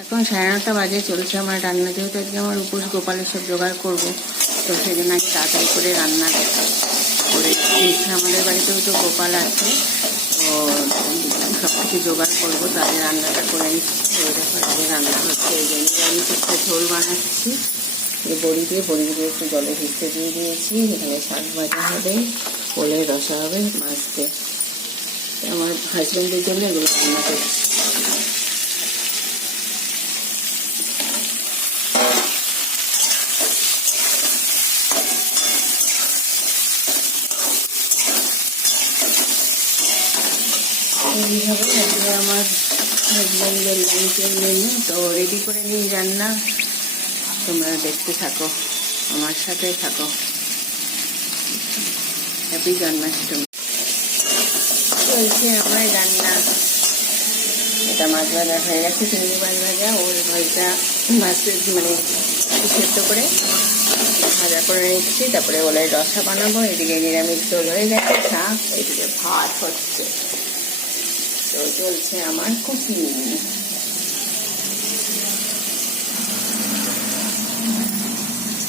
এখন 9:30 বাজে, চলছে আমার রান্না। যেহেতু আজকে আমার উপোস, গোপালের সব জোগাড় করবো, তো সেই জন্য আজকে তাড়াতাড়ি করে রান্না করে দিচ্ছে। আমাদের বাড়িতেও তো গোপাল আছে, তো সব কিছু জোগাড় করবো, তাদের রান্নাটা করে নিচ্ছি। ওই দেখো আজকে রান্না হচ্ছে, এই জন্য আমি একটা ঝোল বানাচ্ছি। এই বড়ি দিয়ে একটু জলে ভিজতে দিয়ে দিয়েছি। এখানে শাক ভাজা হবে, ওলের রসা হবে, মাছ দিয়ে। আমার হাজব্যান্ডের জন্য এগুলো রান্না করছি। এইভাবে আজকে আমার হাজব্যান্ডের লাঞ্চের মেনু। তো রেডি করে নিই রান্না, তোমরা দেখতে থাকো, আমার সাথে থাকো। হ্যাপি জন্মাষ্টমী। চলছে আমার রান্না। এটা মাছ ভাজা হয়ে গেছে, চিংড়ি মাছ ভাজা। ওর ভাজা মাছের মানে সেদ্ধ করে ভাজা করে নিচ্ছি, তারপরে ওলের রসা বানাবো। এদিকে নিরামিষ ঝোল হয়ে গেছে, শাক, এদিকে ভাত হচ্ছে। তো চলছে আমার কুকিং।